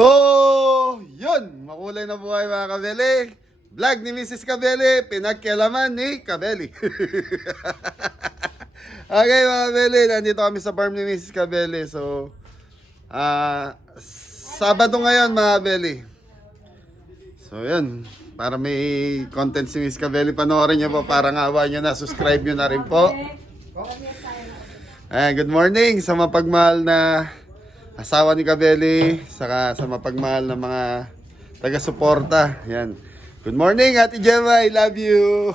So, yun. Makulay na buhay mga kabeli. Vlog ni Mrs. Kabeli. Pinagkialaman ni Kabeli. Okay mga kabeli. Nandito kami sa farm ni Mrs. Kabeli. So, Sabado ngayon mga kabeli. So, yun. Para may content si Mrs. Kabeli, panoorin niyo po. Para awa niyo na. Subscribe niyo na rin po. Good morning sa mapagmahal na asawa ni Kabeli, saka sa mapagmahal na mga taga-suporta. Yan. Good morning, Ate Gemma, I love you.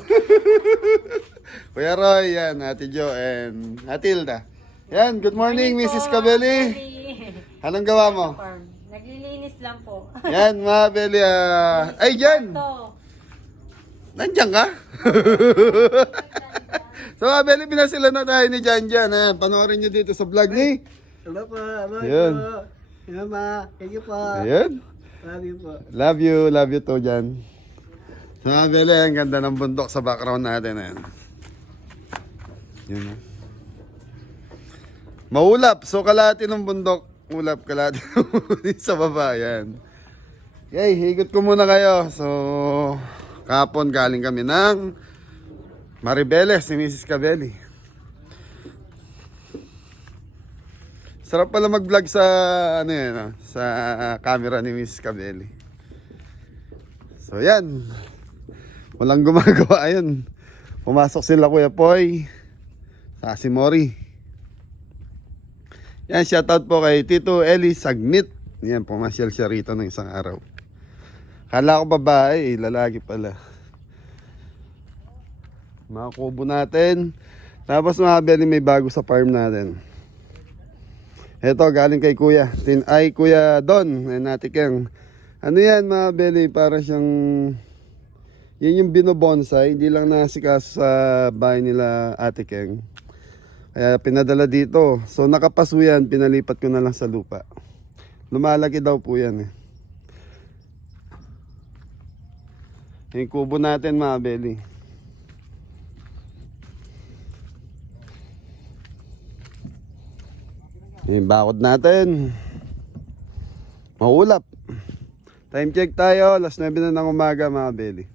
Kuya Roy, yan, Ate Jo, and Ate Hilda. Yan, good morning, Mrs. Kabeli. Anong gawa mo? Naglilinis lang po. Yan, mga Kabeli. Ay, dyan! Nandiyan ka? So, mga Kabeli, pinasila na tayo ni Jan Jan. Panoorin nyo dito sa vlog ni. Hello po, hello Ayan. po. Hello ma, thank you po. Ayan. Love you po. Love you to Jan. So, mga Kabeli, ang ganda ng bundok sa background natin. Ayan. Yun. Maulap. So, kalahati ng bundok. Ulap, kalahati sa baba. Ayan. Okay, higot ko muna kayo. So, kapon galing kami ng Maribeles, si Mrs. Kabeli. Sarap pala mag-vlog sa ano yan, sa camera ni Mrs. Kabeli. So yan. Walang gumagawa ayun. Pumasok sila Kuya Poy, sa si Mori. Yan, shoutout po kay Tito Eli Sagnit. Yan, pumasyal siya rito ng isang araw. Kala ko babae, lalaki pala. Mga kubo natin. Tapos mga Kabeli, may bago sa farm natin. Ito galing kay Kuya. Kuya Don. Natikeng. Ano yan mga Kabeli? Para siyang yun yung binobonsai. Hindi lang nasikaso sa bahay nila Ate Keng. Kaya pinadala dito. So nakapaso yan. Pinalipat ko na lang sa lupa. Lumalaki daw po yan. Yung kubo natin mga Kabeli. Yung bakod natin. Maulap. Time check tayo. Alas 9 na ng umaga mga Kabeli.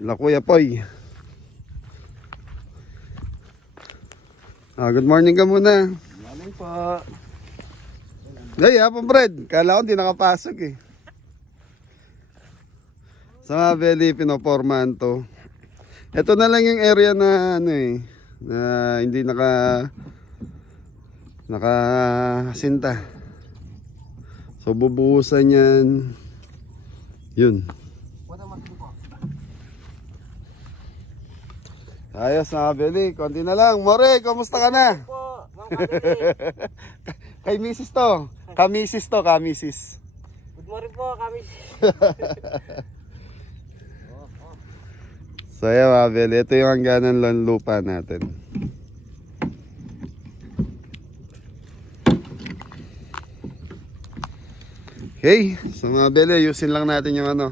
Sila Kuya Poy. Good morning ka muna. Morning po. Hey, hapon Fred. Kala ko hindi nakapasok eh. Sa mga Kabeli, pinopormahan to. Ito na lang yung area na ano eh. Na hindi nakasinta. So bubuhusan yan. Yun. Ayos na Kabeli, konti na lang. More, kamusta ka na? Po, Ma'am Kabeli. Kay Mrs. to. Kamisis to, kamisis. Good morning po, kami. So yan mga Kabeli, ito yung hangganan ng lupa natin. Okay, so mga Kabeli, ayusin lang natin yung ano,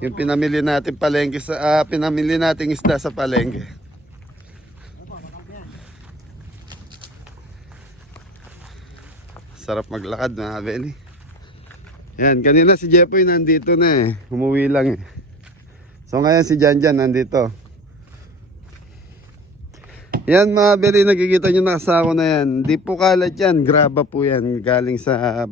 yung pinamili natin palengke sa pinamili nating isda sa palengke. Sarap maglakad mga Kabeli. Yan, kanina si Jepoy nandito na eh, umuwi lang eh. So ngayon si Janjan nandito. Yan mga Kabeli, nakikita nyo nakasako na yan. Di po kalat yan, graba po yan. Galing sa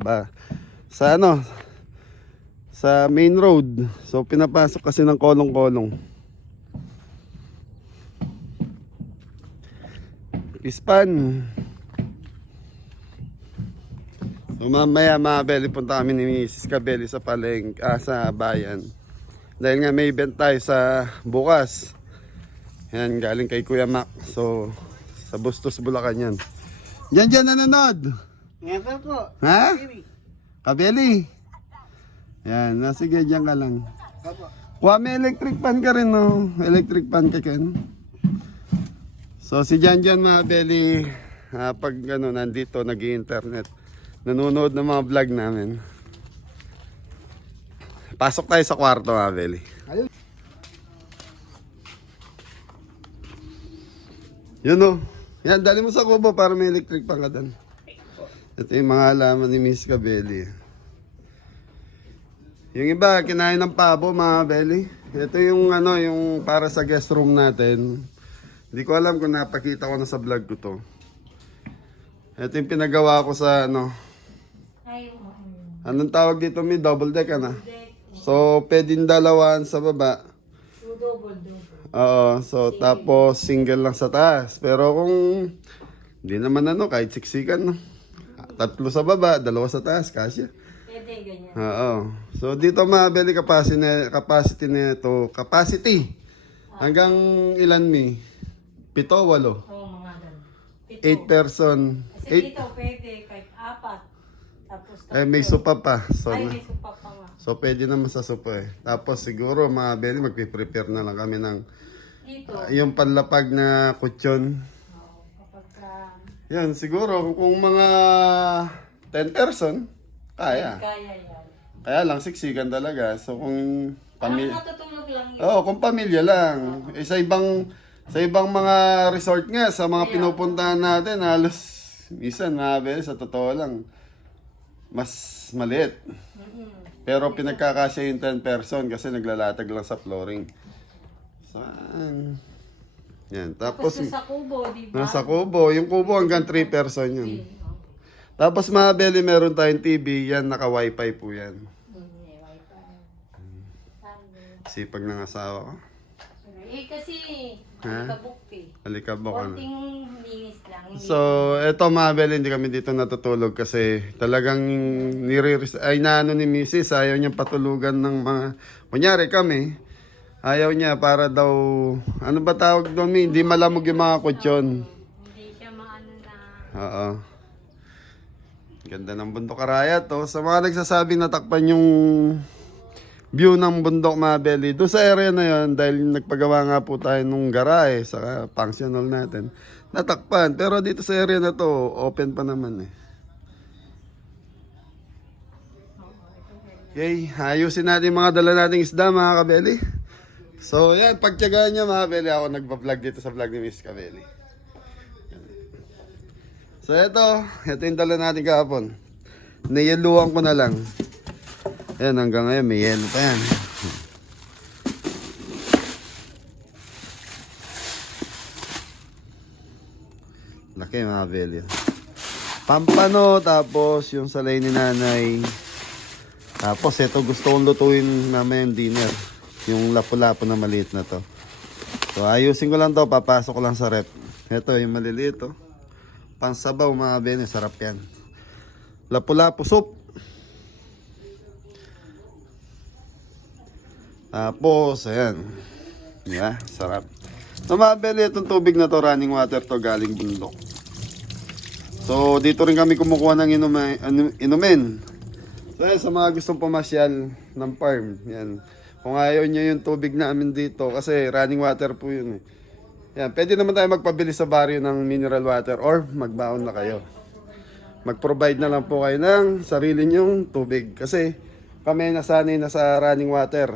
sa main road. So pinapasok kasi ng kolong-kolong. Pispan. So mamaya mga Kabeli, punta kami ni Mrs. Kabeli sa sa bayan. Dahil nga may event tayo sa bukas. Yan, galing kay Kuya Mac. So, sa Bustos, Bulacan yan. Dyan nanonood. Ngayon po. Ha? Kabeli. Yan, sige, dyan ka lang. Kuha may electric pan ka rin, no? Electric pan ka ken. So, si Jan mga Kabeli, pag ano, nandito, nag-i-internet, nanonood ng mga vlog namin. Pasok tayo sa kwarto mga Kabeli. Yun o. Yan, dali mo sa kubo para may electric pan ka doon. Ito yung mga halaman ni Miss Kabeli. Yung iba, kinain ng pabo mga Beli. Ito yung ano, yung para sa guest room natin. Hindi ko alam kung napakita ko na sa vlog ko to. Ito yung pinagawa ko sa ano. Ay, Anong tawag dito, may double deck ano? deck. So, pwedeng dalawaan sa baba. Double. Oo, so tapos single lang sa taas. Pero kung hindi naman ano, kahit siksikan, no? 3 sa baba, 2 sa taas, kasya. Pwede, ganyan. Oo. So dito mabili capacity. Hanggang ilan mi? 7, 8. Oo, mga ganun. 8 person. Kasi 8. dito, pwede, kahit 4. Tapos, Eh, may sopa pa. So, Ay, may supa pa nga. so pwede naman sa sopa eh. Tapos siguro mga beli, magpiprepare na lang kami ng Dito. yung panlapag na kutsyon. Oo, kapag ka, Yan, siguro kung mga 10 person, kaya. kaya yan. Kaya lang, siksikan talaga. So kung Parang pamilya... natutulog lang yun. Oo, kung pamilya lang. Eh, sa ibang mga resort nga, sa mga pinupuntahan natin, halos, minsan, mga sa totoo lang, mas maliit. Pero pinagkakasya yung 10 person kasi naglalatag lang sa flooring. Saan? Yan, Tapos tapos... sa kubo, di ba? Nasa kubo. Yung kubo hanggang 3 person yun. Tapos mga Beli, meron tayong TV. Yan, naka-wifi po yan. May wifi. Sipag ng asawa ko. Eh, kasi, Ha? kabuk eh. Alikabok ano. Konting linis lang. Hindi So, eto mga Beli, hindi kami dito natutulog kasi talagang naano ni Mrs. Ayaw niyang patulugan ng mga... Kunyari kami, ayaw niya para daw... Ano ba tawag doon? Hindi malamog yung mga kutsyon. Hindi siya maano na. Oo. Ganda ng bundok Araya to. Sa mga nagsasabing natakpan yung view ng bundok Mabeli, doon sa area na yon dahil nagpagawa nga po tayo nung garahe sa function hall natin, natakpan. Pero dito sa area na to, open pa naman eh. Okay, ayusin natin mga dala nating isda mga kabeli. So yan, pagtyagaan nyo mga kabeli, ako nagpa-vlog dito sa vlog ni Miss Kabeli. So ito yung dala natin kahapon. Niyeluan ko na lang. Ayan, hanggang ngayon may yelo pa yan. Laki mga belyo. Pampano, tapos yung salay ni nanay. Tapos ito gusto kong lutuin namin dinner. Yung lapu-lapu na maliit na to. So ayusin ko lang to, papasok ko lang sa rep. Ito yung maliliit to. Pansabaw mga belyo, sarap yan. Lapu-lapu soup. Tapos, ayan. Yeah, sarap. Namabili itong tubig na to, running water to, galing bundok. So, dito rin kami kumukuha ng inumin. So, sa mga gustong pumasyal ng farm, yan. Kung ayaw nyo yung tubig namin dito, kasi running water po yun eh. Yan, pwede naman tayo magpabili sa baryo ng mineral water or magbaon na kayo. Mag-provide na lang po kayo ng sarili nyong tubig. Kasi kami nasanay na sa running water.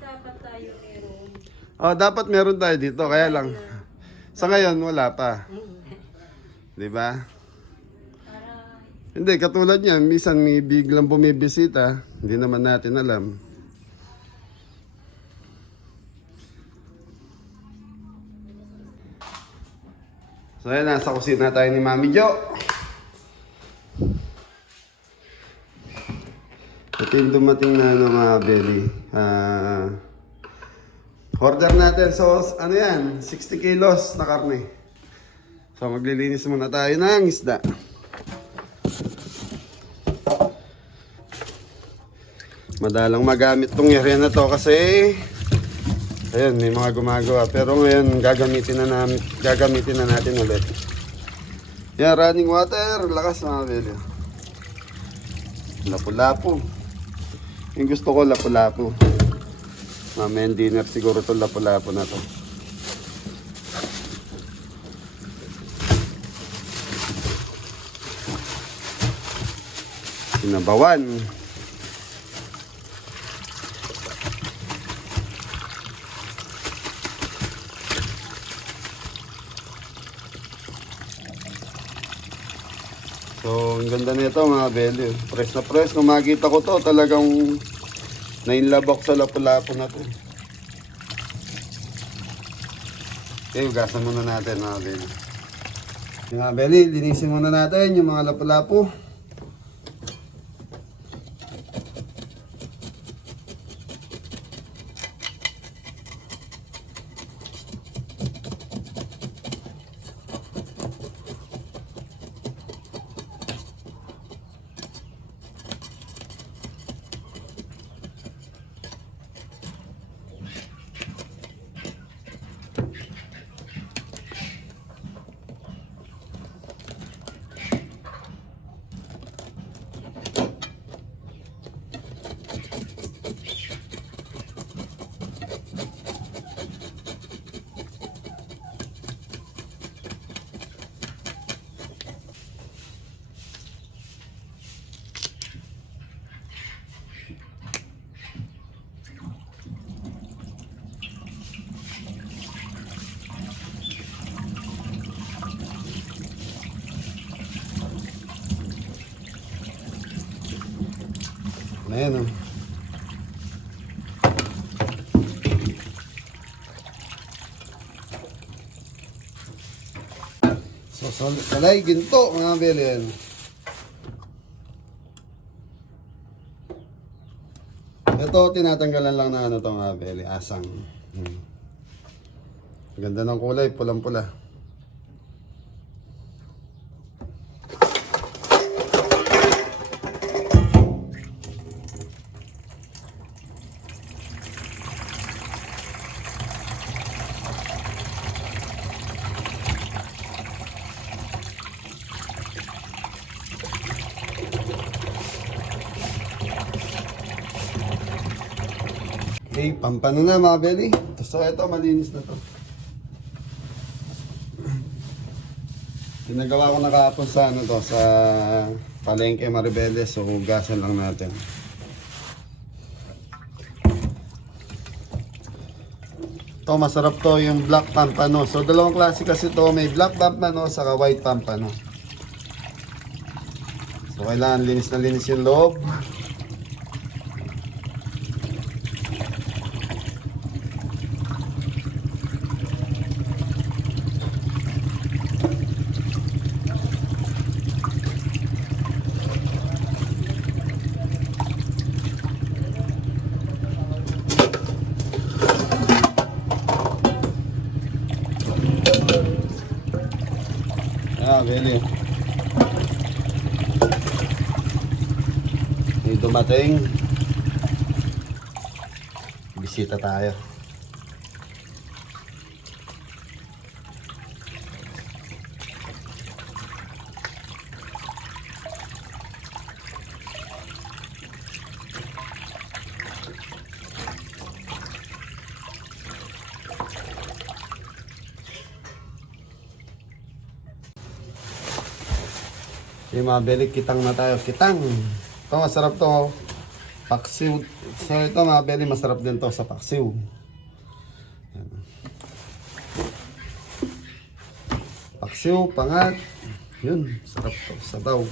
Dapat tayo meron. Oh, dapat meron tayo dito, kaya lang sa ngayon wala pa. 'Di ba? Hindi katulad niyan, minsan may biglang bumibisita, hindi naman natin alam. So ayan, nasa kusina tayo ni Mami Jo. Ito yung dumating na ano, mga belly. Order natin. So, ano yan? 60 kilos na karne. So, maglilinis muna tayo ng isda. Madalang magamit tong area na to kasi ayun, may mga gumagawa. Pero ngayon, gagamitin na natin ulit. Yan, running water. Lakas mga belly. Lapu-lapu. Yung gusto ko, lapu-lapu. Mamen dinner siguro to lapu-lapu na to. Sinabawan. So, ang ganda nito mga belly. Press na press. Nung makita ko to, talagang nainlabok sa lapu-lapu na to. Okay, ugasan muna natin mga belly. Yung mga belly, linisin muna natin yung mga lapu-lapu. Ayan o. So, salay, ginto mga belly. Yan. Ito, tinatanggalan lang na ano to mga belly, asang. Ganda ng kulay, pulang-pula. Okay, pampano na mga belly. So ito, malinis na to. Ginagawa ko na kahapon sa ano to, sa palengke Maribeles. So hugasan lang natin. Ito, masarap to yung black pampano. So dalawang klase kasi to, may black pampano saka white pampano. So kailangan linis na linis yung loob. Belly. May dumating. Bisita tayo. Yung mga belly, kitang na tayo. Kitang. Ito, masarap to. Paksiw. So, ito mga belly, masarap din to sa paksiw. Yan. Paksiw, pangat. Yun, sarap to. Sabaw.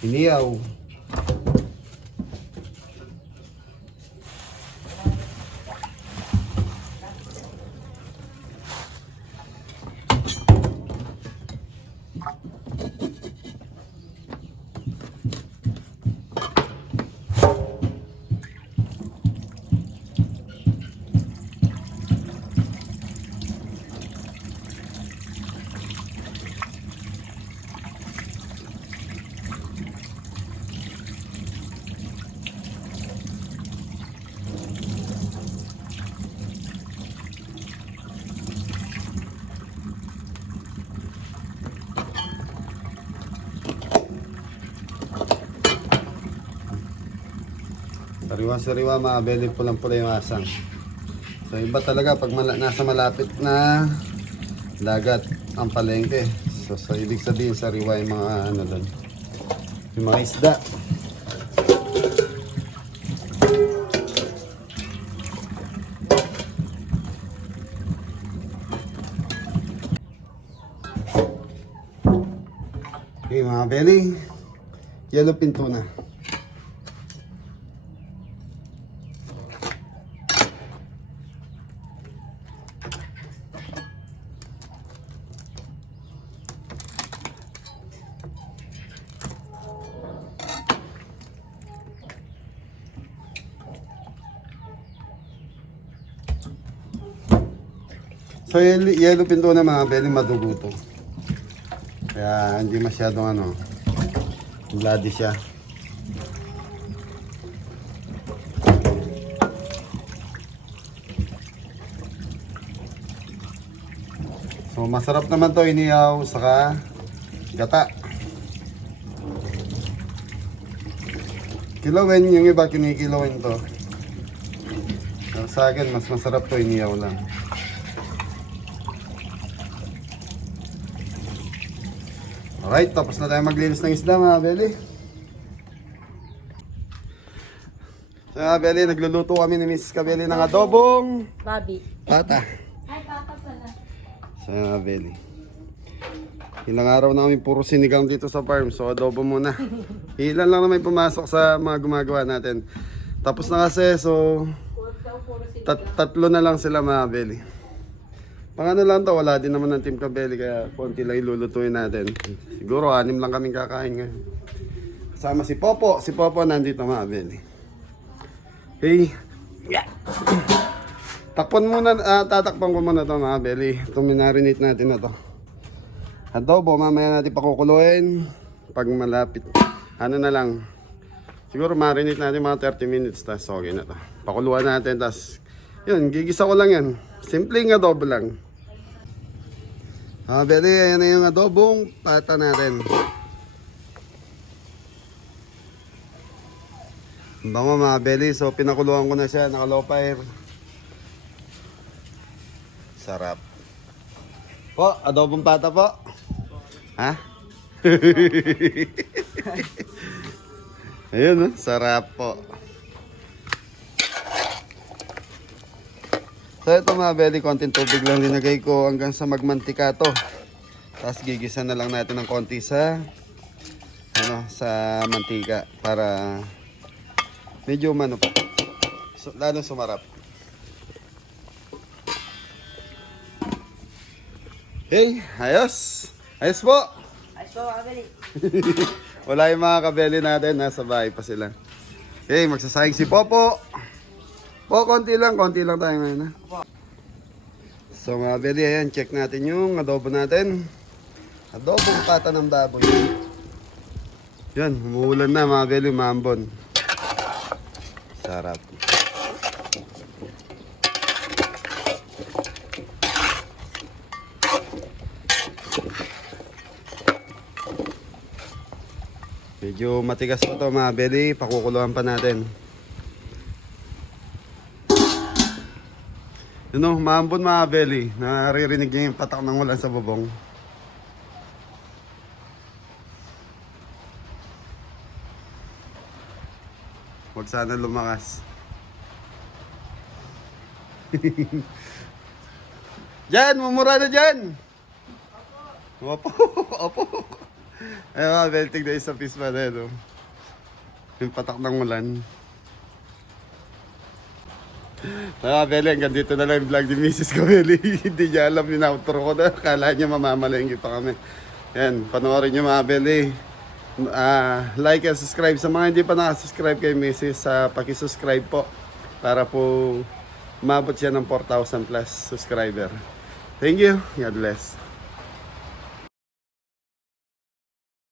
Iniyaw. Sariwa-sariwa mga belly, pulang-pula yung asang. So iba talaga pag nasa malapit na dagat ang palengke. So ibig sabihin sariwa yung mga ano doon. Yung mga isda. Okay mga belly. Yellowfin tuna. So, yellowfin tuna mga belly, madugo to. Kaya hindi masyadong ano, bloody siya. So masarap naman to inihaw saka gata. Kilawin, yung iba kinikilawin to. Pero sa akin mas masarap to inihaw lang. Alright, tapos na tayo maglinis ng isda mga belly. So mga belly, nagluluto kami ni Mrs. Kabeli ng adobong Bobby. pata. Ay, papa pala. So mga belly, ilang araw na kami puro sinigang dito sa farm. So adobo muna. Ilan lang naman pumasok sa mga gumagawa natin. Tapos na kasi, so tatlo na lang sila mga belly. Pang ano lang to, wala din naman ng Team Kabeli, kaya konti lang ilulutuin natin. Siguro 6 lang kaming kakain ngayon. Kasama si Popo. Si Popo nandito mga belly. Okay. Takpan muna, tatakpan ko muna to mga belly. Itong minarinate natin na to. Adobo, mamaya natin pakukuluin. Pag malapit, ano na lang. Siguro marinate natin mga 30 minutes, tas okay na to. Pakuluan natin, tas yun, gigisa ko lang yan. Simpleng adobo lang. Belly, ayan na yung adobong pata natin. Bango mga belly, so pinakuluan ko na siya, naka low fire. Sarap. Po, adobong pata po. Ha? Ayun, sarap po. So ito mga belly, konting tubig lang linagay ko hanggang sa magmantika to. Tapos gigisa na lang natin ng konti sa sa mantika para medyo umano pa. So, lalo sumarap. Hey, ayos. Ayos po. Ayos po, Kabeli. Wala yung mga kabeli natin, nasa bahay pa sila. Okay, magsasayang si Popo. Po, konti lang tayo ngayon ha. So mga belly, ayan, check natin yung adobo natin. Adobong pata ng baboy. Yan, umuulan na mga belly, maambon. Sarap. Medyo matigas pa to mga belly, pakukuluan pa natin. Yun o, maambon mga belly. Naririnig niyo yung patak ng ulan sa bubong. Huwag sana lumakas. Diyan, mumura na dyan! Opo, opo. Ay mga belly, tignan sa piece pa na yun. Yung patak ng ulan. Mga belly, hanggang dito na lang yung vlog ni Mrs. Kabeli. Hindi niya alam yung outro ko na. Akala niya mamamalengke pa kami. Yan, panoorin niyo mga belly. Like and subscribe. Sa mga hindi pa nakasubscribe kay Mrs. Pakisubscribe po. Para po umabot siya ng 4,000 plus subscriber. Thank you. God bless.